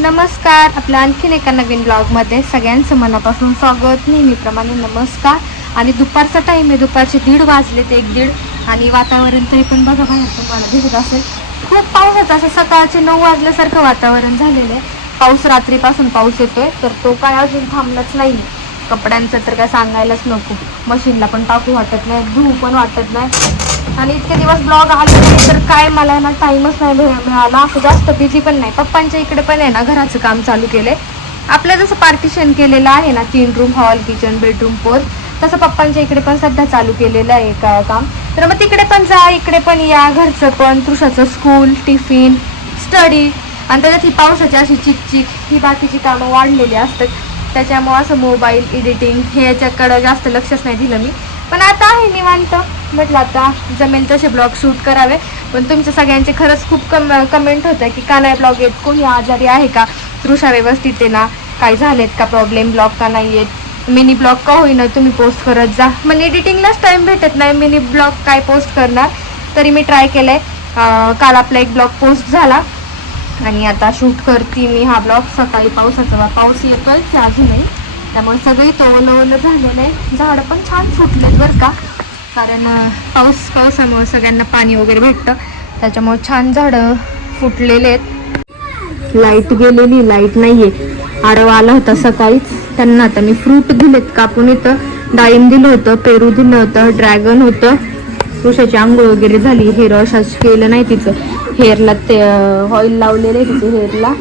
नमस्कार. आपल्या आणखीन एका नवीन ब्लॉगमध्ये सगळ्यांचं मनापासून स्वागत. नेहमीप्रमाणे नमस्कार. आणि दुपारचा टाईम आहे. दुपारचे दीड वाजले ते एक दीड. आणि वातावरण तरी पण बघा बाहेर तुम्हाला दिसत असेल. खूप पावसाचं असं सकाळचे नऊ वाजल्यासारखं वातावरण झालेलं आहे. पाऊस रात्रीपासून पाऊस येतोय. तर तो काय अजून थांबलाच नाही. कपड्यांचं तर काय सांगायलाच नको. मशीनला पण टाकू वाटत नाही. धुवू पण वाटत नाही. आणि इतके दिवस ब्लॉग आले नाही तर काय मला ना टाइमच नाही मिळाला. असं जास्त बिझी पण नाही. पप्पांच्या इकडे पण आहे ना घराचं काम चालू केलंय. आपलं जसं पार्टिशन केलेलं आहे ना तीन रूम हॉल किचन बेडरूम पोर तसं पप्पांच्या इकडे पण सध्या चालू केलेलं आहे का काम. तर मग तिकडे पण जा इकडे पण या घरचं पण तृषाचं स्कूल टिफिन स्टडी आणि त्याच्यात ही पावसाची अशी चिकचिक ही बाकीची कामं वाढलेली असतात. त्याच्यामुळं असं मोबाईल एडिटिंग हे याच्याकडं जास्त लक्षच नाही दिलं मी. पण आता आहे निवांत. म्हटलं आता जमेल तसे ब्लॉग शूट करावे. पण तुमच्या सगळ्यांचे खरंच खूप कम कमेंट होतं की का नाही ब्लॉग येत कोणी आजारी आहे का? तृषा व्यवस्थित आहे ना? काय झालेत का प्रॉब्लेम ब्लॉग का नाही येत? मिनी ब्लॉग का होईना? तुम्ही पोस्ट करत जा. मग एडिटिंगलाच टाईम भेटत नाही. मिनी ब्लॉग काय पोस्ट करणार? तरी मी ट्राय केलं आहे काल आपला एक ब्लॉग पोस्ट झाला. आणि आता शूट करते मी हा ब्लॉग सकाळी पावसाचा पाऊस येतोच अजूनही. त्यामुळे सगळी तवलं ओलं झालेलं आहे. झाडं पण छान फुटलेत बरं का. कारण पाऊस पावसामुळं सगळ्यांना पाणी वगैरे भेटतं. त्याच्यामुळे छान झाडं फुटलेले आहेत. लाइट गेलेली लाइट नाही आहे आरव आला होता सकाळीच. त्यांना आता मी फ्रूट दिलेत कापून इथं. डाळिंब दिलं होतं पेरू दिलं होतं ड्रॅगन होतं. तुळशाची आंघोळ वगैरे झाली. हेअर वॉश केलं नाही तिचं. हेअरला ते ऑइल लावलेलं आहे तिचं हेअरला.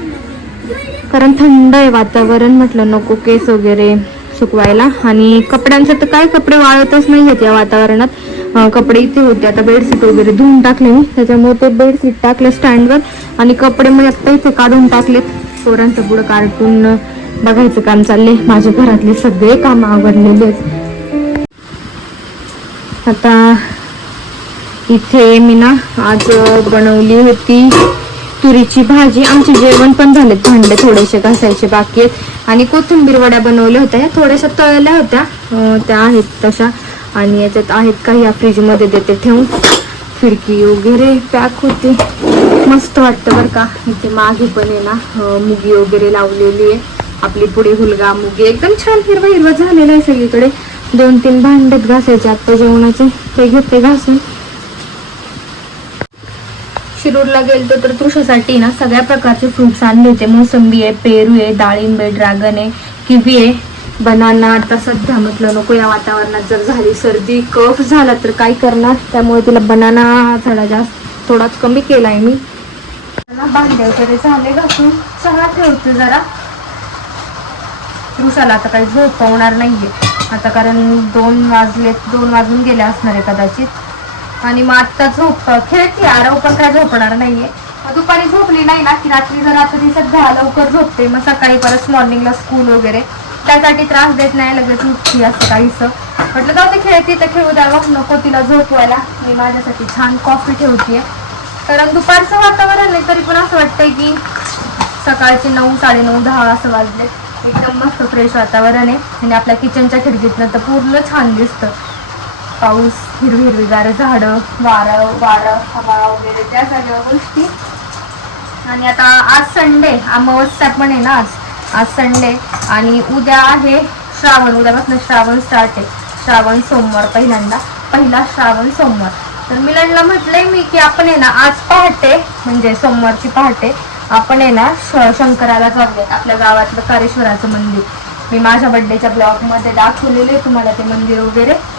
कारण थंड आहे वातावरण म्हटलं नको केस वगैरे. सुकवायला. आणि कपड्यांचं तर काय कपडे वाळतच नाही आहेत या वातावरणात. कपडे इथे होते. आता बेडशीट वगैरे धुवून टाकले मी. त्याच्यामुळे ते बेडशीट टाकले स्टँडवर. आणि कपडे मी आत्ता इथे काढून टाकलेत. पोरांचं पुढं कार्टून बघायचं काम चालले माझ्या घरातले सगळे काम आवडलेले आता इथे मी ना आज बनवली होती तुरीची भाजी. आमचे जेवण पण झालेत. भांडे थोडेसे घासायचे बाकी आहेत. आणि कोथिंबीर वड्या बनवल्या होत्या ह्या थोड्याशा तळल्या होत्या. त्या आहेत तशा. आणि याच्यात आहेत काही या फ्रीजमध्ये देते ठेवून. फिरकी वगैरे पॅक होते. मस्त वाटतं बरं का. इथे मागे पण आहे ना मुगी वगैरे लावलेली आहे. आपली पुढे हुलगा मुगी. एकदम छान हिरवा हिरवं झालेलं आहे सगळीकडे. दोन तीन भांडेत घासायचे आत्ता जेवणाचे. ते घेते घासून. शिरूरला गेलतो तर तृषासाठी ना सगळ्या प्रकारचे फ्रुट्स आणले होते. मोसंबी आहे पेरू आहे डाळिंब आहे ड्रॅगन आहे किवी आहे. बनाना आता सध्या म्हटलं नको या वातावरणात जर झाली सर्दी कफ झाला तर काय करणार? त्यामुळे तिला बनाना थोडा जास्त थोडाच कमी केलाय मी. भांडे वगैरे झाले घासून. चहा ठेवते जरा. तृषाला आता काही झोपवणार नाहीये. आता कारण दोन वाजले दोन वाजून गेले असणार आहे कदाचित. आणि मग आता झोप खेळते आरव पण काय झोपणार नाहीये. मग दुपारी झोपली नाही ना की रात्री जर आता दिसत सध्या लवकर झोपते. मग सकाळी परत मॉर्निंगला स्कूल वगैरे. त्यासाठी त्रास देत नाही लगेच उठती असं काहीसं. म्हटलं जाऊ ते खेळते तर खेळू द्या नको तिला झोपवायला. मी माझ्यासाठी छान कॉफी ठेवतीये. कारण दुपारचं वातावरण आहे तरी पण असं वाटतंय की सकाळचे नऊ साडेनऊ दहा असं वाजले. एकदम मस्त फ्रेश वातावरण आहे. आणि आपल्या किचनच्या खिडकीतनं तर पूर्ण छान दिसतं. पाऊस हिरवी हिरवीगार झाडं वारं वारं हवा वगैरे त्या सगळ्या गोष्टी. आणि आता आज संडे अमावस्या पण आहे ना आज. आज संडे आणि उद्या आहे श्रावण. उद्यापासून श्रावण स्टार्ट आहे. श्रावण सोमवार पहिल्यांदा. पहिला श्रावण सोमवार. तर मिलनला म्हटलंय मी की आपण आहे ना आज पहाटे म्हणजे सोमवारची पहाटे आपण आहे ना श- शंकराला जाऊयात. आपल्या गावातलं कारेश्वराचं मंदिर. मी माझ्या बड्डेच्या ब्लॉगमध्ये दाखवलेले आहे तुम्हाला ते मंदिर वगैरे.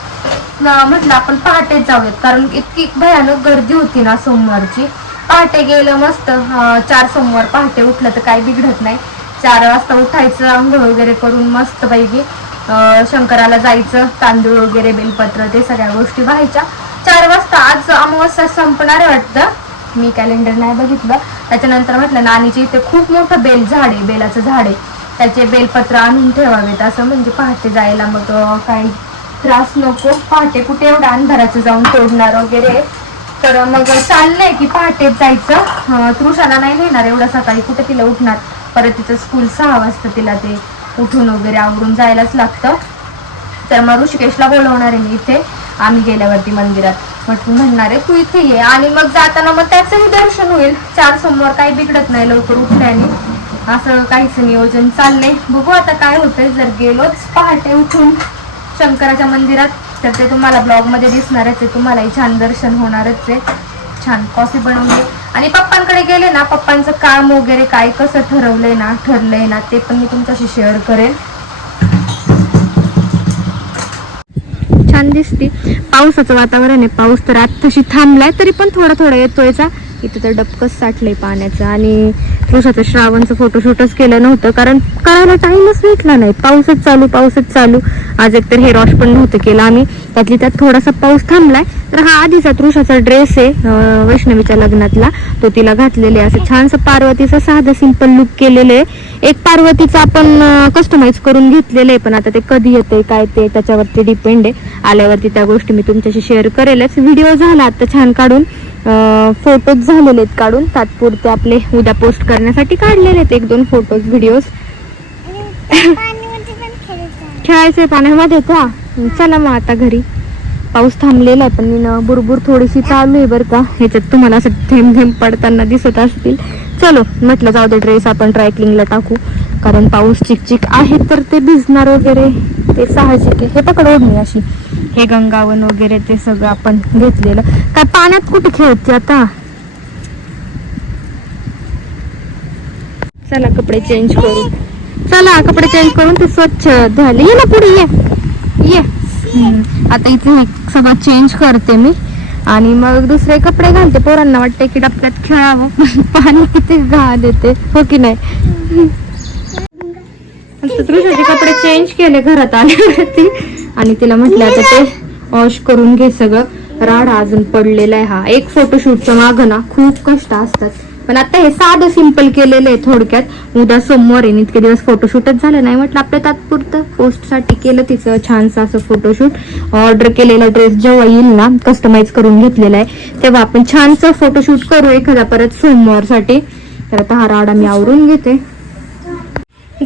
म्हटलं आपण पहाटेच जाऊयात. कारण इतकी भयानक गर्दी होती ना सोमवारची. पहाटे गेलं मस्त. चार सोमवार पहाटे उठलं तर काही बिघडत नाही. चार वाजता उठायचं आंघोळ वगैरे करून मस्त पैकी शंकराला जायचं तांदूळ वगैरे बेलपत्र ते सगळ्या गोष्टी व्हायच्या. चार वाजता आज अमावस्या संपणार आहे वाटतं. मी कॅलेंडर नाही बघितलं. त्याच्यानंतर म्हटलं नानीच्या इथे खूप मोठं बेल झाड आहे बेलाचं झाड आहे. त्याचे बेलपत्र आणून ठेवावेत असं म्हणजे पहाटे जायला मग काही त्रास नको. पहाटे कुठे एवढा अंधाराचं जाऊन तोडणार वगैरे? तर मग चाललंय की पहाटेत जायचं. तृषाला नाही नेणार एवढा सकाळी. कुठे तिला उठणार? परत तिचं स्कूल सहा वाजता तिला ते उठून वगैरे आवरून जायलाच लागतं. तर मग ऋषिकेशला बोलवणार आहे मी इथे. आम्ही गेल्यावरती मंदिरात. म्हटलं म्हणणार आहे तू इथे ये. आणि मग जाताना मग त्याचंही दर्शन होईल. चार समोर काही बिघडत नाही लवकर उठल्याने. असं काहीच नियोजन चाललंय. बघू आता काय होतंय. जर गेलोच पहाटे उठून. शंकराच्या मंदिरात तर ते तुम्हाला ब्लॉगमध्ये दिसणारच आहे. तुम्हालाही छान दर्शन होणारच आहे. छान कॉफी बनवली. आणि पप्पांकडे गेले ना पप्पांचं काम वगैरे काय कसं ठरवलंय ना ठरलंय ना ते पण मी तुमच्याशी शेअर करेन. छान दिसते. पावसाचं वातावरण आहे. पाऊस तर आत्ताशी थांबलाय तरी पण थोडा थोडा येतोयचा इथं तर डबकच साठलंय पाण्याचं. आणि दिवसाचं श्रावणचं फोटोशूटच केलं नव्हतं. कारण करायला टाइमच भेटला नाही. पाऊसच चालू पाऊसच चालू. आज एकतर हेअर वॉश पण नव्हतं केलं आम्ही. त्यातली त्यात थोडासा पाऊस थांबलाय. तर हा आधीचा तृषाचा ड्रेस आहे वैष्णवीच्या लग्नातला. तो तिला घातलेले आहे असं छानसं पार्वतीचं साधं सिंपल लुक केलेलं आहे. एक पार्वतीचं आपण कस्टमाइज करून घेतलेलं आहे पण आता ते कधी येते काय ते त्याच्यावरती डिपेंड आहे. आल्यावरती त्या गोष्टी मी तुमच्याशी शेअर करेलच. व्हिडिओ झाला आता छान काढून. फोटोज झालेले आहेत काढून. तात्पुरते आपले उद्या पोस्ट करण्यासाठी काढलेले आहेत एक दोन फोटोज व्हिडिओज खेळायचे खेळायचंय पाण्यामध्ये का? चला मग आता घरी. पाऊस थांबलेला आहे पण मी बुरबुर थोडीशी चालू आहे बरं का. ह्याच्यात तुम्हाला असं थेंब थेंब पडताना दिसत असतील. चलो म्हटलं जाऊ दे ड्रेस आपण ड्रायक्लिंगला टाकू. कारण पाऊस चिकचिक आहे तर ते भिजणार वगैरे. ते साहजिक आहे. हे पकड हो ओढणी अशी. हे गंगावन वगैरे ते सगळं आपण घेतलेलं. काय पाण्यात कुठे खेळते आता? चला कपडे चेंज करू. चला कपडे चेंज करून ते स्वच्छ झाले. ये ना पुढे ये. ये. हम्म. आता इथे हे सगळं चेंज करते मी. आणि मग दुसरे कपडे घालते. पोरांना वाटते की डबक्यात खेळावं. पण पाणी किती घाण येते. हो की नाही? तृषाचे कपडे चेंज केले घरात आल्यावरती आणि तिला म्हटलं आता ते वॉश करून घे सगळं. राडा अजून पडलेला आहे हा. एक फोटोशूटचं मागं ना खूप कष्ट असतात. पण आता हे साधं सिंपल केलेलं आहे थोडक्यात. उद्या सोमवार आहे आणि इतके दिवस फोटोशूटच झालं नाही म्हटलं आपल्या तात्पुरतं. पोस्टसाठी केलं तिचं छानसं असं फोटोशूट ऑर्डर केलेला ड्रेस जेव्हा येईल ना कस्टमाइज करून घेतलेला आहे. तेव्हा आपण छानसं फोटोशूट करू एखादा परत सोमवारसाठी. तर आता हा राडा मी आवरून घेते.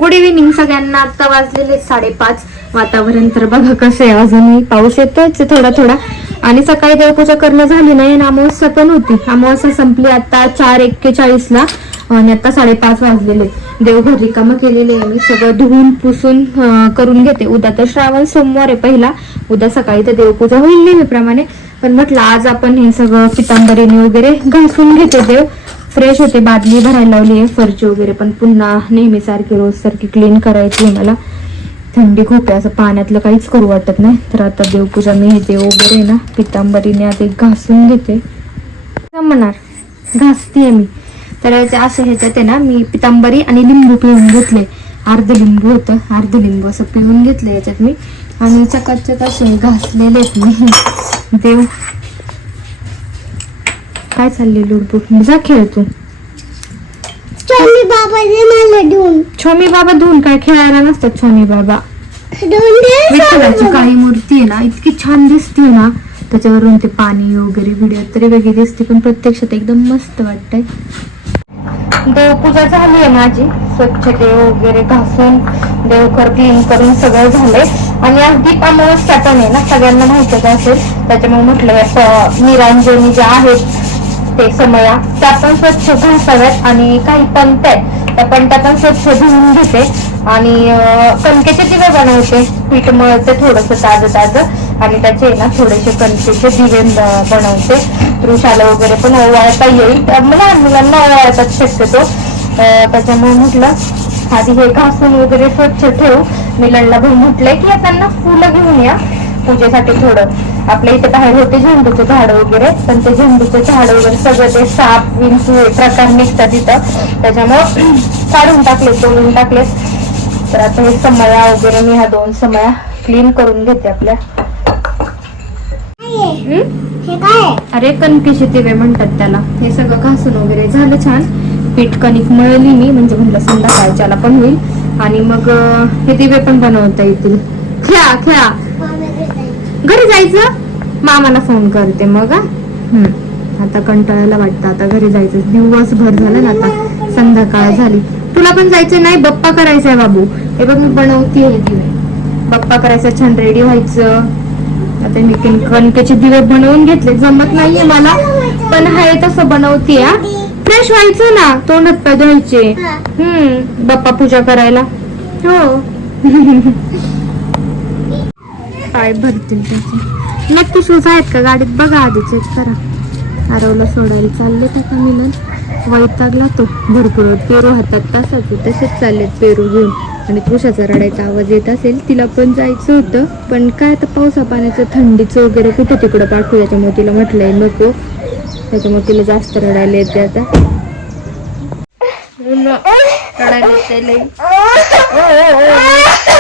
गुड इव्हिनिंग सगळ्यांना. आता वाजलेले साडेपाच. वातावरण तर बघा कसं आहे. अजूनही पाऊस येतोच थोडा थोडा. आणि सकाळी देवपूजा करणं झाली नाही आणि अमावस्या पण होती. अमावस्या संपली आता चार एक्केचाळीस ला आणि आता साडेपाच वाजलेले देवघर रिकामं केलेले आहे. मी सगळं धुवून पुसून करून घेते. उद्या तर श्रावण सोमवार आहे पहिला. उद्या सकाळी तर देवपूजा होईल नेहमीप्रमाणे. पण म्हटलं आज आपण हे सगळं पितांबरीने वगैरे घासून घेते देव. फ्रेश होते बादली भरायला लावली आहे फरची वगैरे पण पुन्हा नेहमीसारखी रोज सारखी क्लीन करायची आहे मला. थंडी खूप आहे असं पाण्यातलं काहीच करू वाटत नाही. तर आता देवपूजा मी हे देव वगैरे आहे ना पितांबरीने आता एक घासून घेते. म्हणणार? घासते मी. तर असं ह्याच्यात आहे ना मी पितांबरी आणि लिंबू पिळून घेतले. अर्ध लिंबू होतं अर्ध लिंबू असं पिळून घेतलं याच्यात मी. आणि चकाचक असे घासलेले आहेत मी. देव काय चालले लुडबुड जा खेळ तू. चोमी बाबा दे मला छोमी बाबा धुवून काय खेळायला नसतात छोमी बाबा. दे विठ्ठलाची काळी मूर्ती आहे ना इतकी छान दिसते ना त्याच्यावरून ते पाणी वगैरे व्हिडिओ तरी वेगळी दिसते पण प्रत्यक्षात एकदम मस्त वाटतंय. देवपूजा झाली आहे माझी. स्वच्छ देव वगैरे घासून देवकर क्लीन करून सगळं झालंय. आणि आज दीप अमावस्या पण आहे ना सगळ्यांना माहितच असेल. त्याच्यामुळे म्हटलं निरांजनी ज्या आहेत असते समया. त्या पण स्वच्छ घासाव्यात आणि काही पंत आहेत. त्या पंत्या पण स्वच्छ धुवून घेते. आणि कणकेचे दिवे बनवते. पीठ मळते थोडस ताजं ताजं. आणि त्याचे ना थोडेसे कणकेचे दिवे बनवते. तृषाला वगैरे पण ओवाळता येईल. त्या लहान मुलांना ओवाळतात शक्यतो. त्याच्यामुळे म्हटलं आधी हे घासून वगैरे स्वच्छ ठेवू. मिलनला भाऊ म्हटलंय की त्यांना फुलं घेऊन या. पूजेसाठी थोडं. आपल्या इथे बाहेर होते झेंडूचे झाड वगैरे पण ते झेंडूचे झाड वगैरे सगळं ते साप विंचू हे प्रकार निघतात इथं. त्याच्यामुळं काढून टाकले तोडून टाकले तर आता हे समया वगैरे मी ह्या दोन समया क्लीन करून घेते आपल्या. अरे कणकेचे दिवे म्हणतात त्याला. हे सगळं घासून वगैरे झालं छान. पीठ कणिक मळली मी म्हणजे म्हणलं संध्याकाळच्याला पण होईल. आणि मग हे दिवे पण बनवता येतील. खेळा खेळा. घरी जायचं? मामाला फोन करते मग? हम्म. आता कंटाळायला वाटतं. आता घरी जायचं. दिवसभर झालं ना आता. संध्याकाळ झाली. तुला पण जायचं नाही? बप्पा करायचंय बाबू. हे बघ मी बनवते हे दिवे बप्पा करायचा छान रेडी व्हायचं. आता मी कण- कणकेचे दिवे बनवून घेतले. जमत नाहीये मला. पण हाय तसं बनवते फ्रेश व्हायचं ना. तोंडात पाय धुवायचे. हम्म. बाप्पा पूजा करायला. हो. पाय भरतील त्याचे. नक्की शूज आहेत का गाडीत? बघा आधी चेक करा. आरवला सोडायला चालले का का मिलन वैतागला तो. भरपूर पेरू हातात तासाचे तसेच चाललेत पेरू घेऊन. आणि तुषाचा रडायचा आवाज येत असेल तिला पण जायचं होतं. पण काय आता पावसा पाण्याचं थंडीचं वगैरे कुठं तिकडं पाठवू? त्याच्यामुळे तिला म्हटलंय नको. त्याच्यामुळे तिला जास्त रडायला येते आता. रडायला येते लई.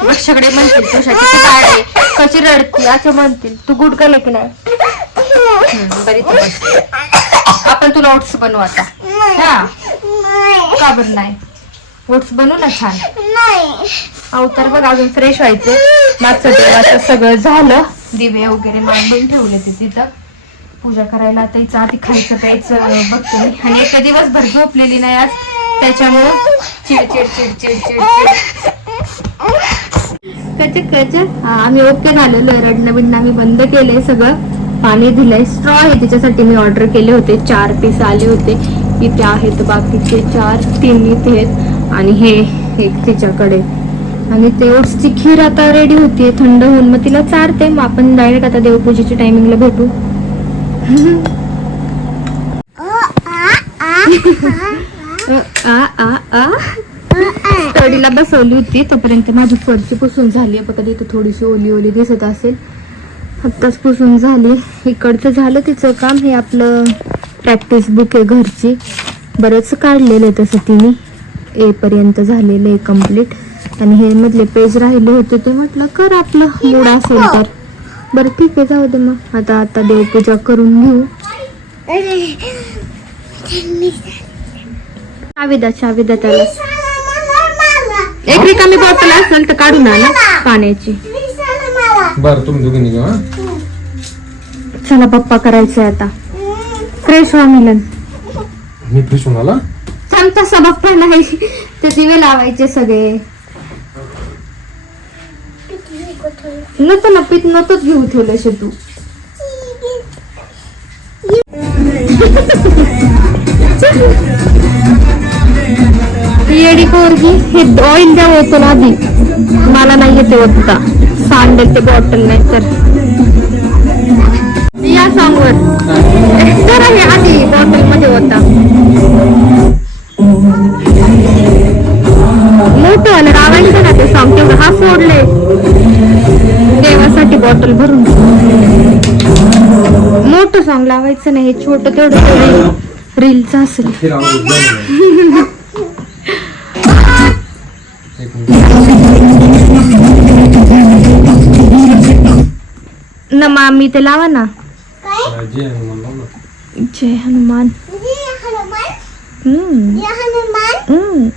सगळे म्हणतील तुझ्या काय आहे, कशी रडती असं म्हणतील. तू गुड केलं की नाही? हम्म, बरी तू बस. आपण तुला ओट्स बनवू आता. हा. का बरं नाही? ओट्स बनवू ना छान. नाही. अहो तर बघ अजून फ्रेश व्हायचं मागचं देवाचं सगळं झालं. दिवे वगैरे मांडून ठेवले ते तिथं. पूजा करायला आता हिचं आधी खायचं प्यायचं बघते मी. आणि एका दिवसभर झोपलेली नाही आज. त्याच्यामुळं चिड चिड चिड कच हा, आम्ही ओके झालेलो आहे रडणं बिडणं आम्ही बंद केलंय सगळं. पाणी दिलंय. स्ट्रॉ आहे तिच्यासाठी मी ऑर्डर केले होते. चार पीस आले होते. इथे आहेत बाकीचे चार तीन इथे आहेत. आणि हे एक तिच्याकडे. आणि ते ओट्सची खीर आता रेडी होतीये. थंड होऊन मग तिला चारते. मग आपण डायरेक्ट आता देवपूजेच्या टायमिंगला भेटू. आ आ आ. स्टडीला बसवली होती तोपर्यंत माझी फरची पुसून झाली. आहे बघा तिथे थोडीशी ओली ओली दिसत असेल. आत्ताच पुसून झाली. इकडचं झालं तिचं काम हे आपलं प्रॅक्टिस बुक आहे घरची. बरंच काढलेलं आहे तसं तिने. ए पर्यंत झालेलं आहे कंप्लीट आणि हे मधले पेज राहिले होते ते म्हटलं कर आपलं मूड असेल तर. बरं ठीक आहे जाऊ दे मग. आता आता देवपूजा करून घेऊ. चाविदा चाविदा त्याला. एक रिकामी बॉटल असेल तर काढून आणा पाण्याची. बरं तुम्ही दोघी निघा हा? चला पप्पा करायचंय आता. फ्रेश व्हा मिलन. मी फ्रेश होऊन आला? सांगता तसा बाप्पा नाही. ते दिवे लावायचे सगळे. नको ना पीत नकोच घेऊ थोडेसे तू येडी पोरगी हे ऑइल द्या होतो आधी. मला नाही येते होत का? सांडेल ते बॉटल नाही तर. या सांगवर जरा हे आधी बॉटलमध्ये होता. मोठं आलं लावायचं ना ते सॉंग तेवढं हा सोडले. देवासाठी बॉटल भरून. मोठं सॉंग लावायचं नाही हे छोटं तेवढं तेवढं रीलचं असेल. मिनिट. नमामी ते लावा ना. लाव ना. जय हनुमान. हम्म. हम्म.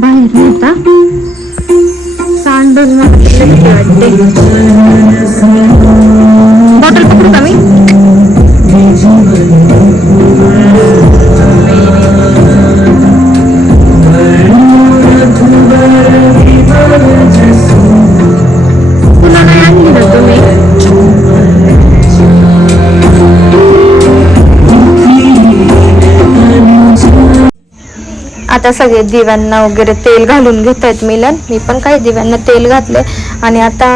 बाहेर नव्हता सांडून वाटते बॉटल पकडू का मी? आता सगळे दिव्यांना वगैरे तेल घालून घेत आहेत मिलन. मी पण काही दिव्यांना तेल घातले आणि आता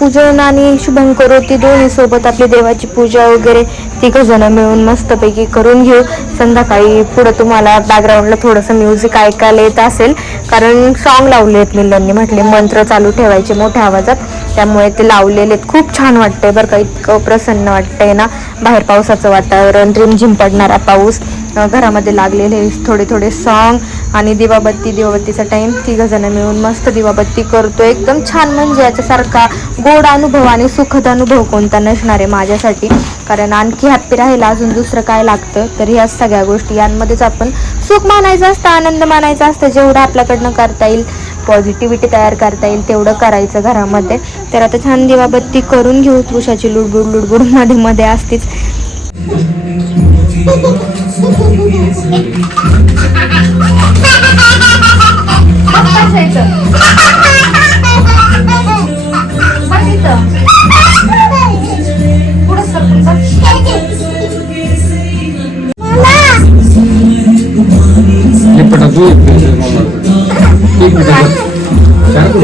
पूजन आणि शुभंकरोती दोन्ही सोबत आपली देवाची पूजा वगैरे ती जण मिळून मस्तपैकी करून घेऊ. संध्याकाळी पुढं तुम्हाला बॅकग्राऊंडला थोडंसं म्युझिक ऐकायला येत असेल. कारण सॉन्ग लावले आहेत मिलननी म्हटले मंत्र चालू ठेवायचे मोठ्या आवाजात. त्यामुळे ते लावलेले आहेत. खूप छान वाटतंय बरं का इतकं प्रसन्न वाटतंय ना. बाहेर पावसाचं वातावरण रिमझिम पडणारा पाऊस. घरामध्ये लागलेले थोडे थोडे सॉन्ग आणि दिवाबत्ती दिवाबत्तीचा टाइम तिघ जण मिळून मस्त दिवाबत्ती करतो एकदम छान म्हणजे याच्यासारखा गोड अनुभव आणि सुखद अनुभव कोणता नसणार आहे माझ्यासाठी. कारण आणखी हॅप्पी राहायला अजून दुसरं काय लागतं? तर ह्या सगळ्या गोष्टी. यांमध्येच आपण सुख मानायचं असतं आनंद मानायचा असतं जेवढं आपल्याकडनं करता येईल पॉझिटिव्हिटी तयार करता येईल तेवढं करायचं घरामध्ये. तर आता छान दिवाबत्ती करून घेऊ. तृषाची लुडबुड लुडबुडमध्ये मध्ये असतीच. Perfeita. Mas então. Por essa coisa. Mamá! E para tu, mamá. E para tu. Certo?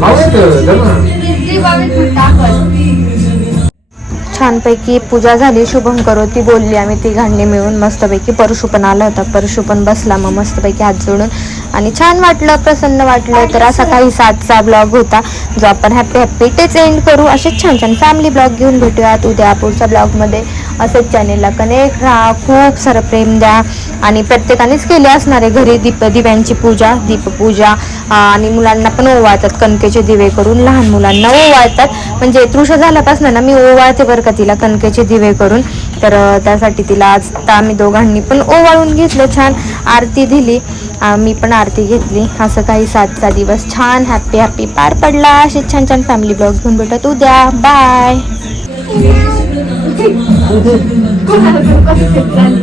How is it? Dama. छानपैकी पूजा झाली शुभम करोती बोलली आम्ही तिघांनी मिळून मस्तपैकी परशु पण आला होता. परशु पण बसला मग मस्तपैकी हात जोडून आणि छान वाटलं प्रसन्न वाटलं. तर असा काही सातचा ब्लॉग होता जो आपण हॅपी हॅपी तेच एंड करू. असेच छान छान फॅमिली ब्लॉग घेऊन भेटूयात. उद्या पुढच्या ब्लॉगमध्ये असंच चॅनेलला कनेक्ट राहा. खूप सारं प्रेम द्या. आणि प्रत्येकानेच केले असणार आहे घरी दीप दिव्यांची पूजा दीपपूजा आणि मुलांना पण ओवाळतात. कणकेचे दिवे करून लहान मुलांना ओवाळतात. म्हणजे तृषा झाल्यापासून ना मी ओवाळते बरं का तिला कणकेचे दिवे करून. तर त्यासाठी तिला आज तर आम्ही दोघांनी पण ओवाळून घेतलं. छान आरती दिली. मी पण आरती घेतली. असं काही सातचा दिवस छान हॅप्पी हॅप्पी पार पडला. असे छान छान फॅमिली ब्लॉग घेऊन भेटत उद्या. बाय 그 나는 교과서 책단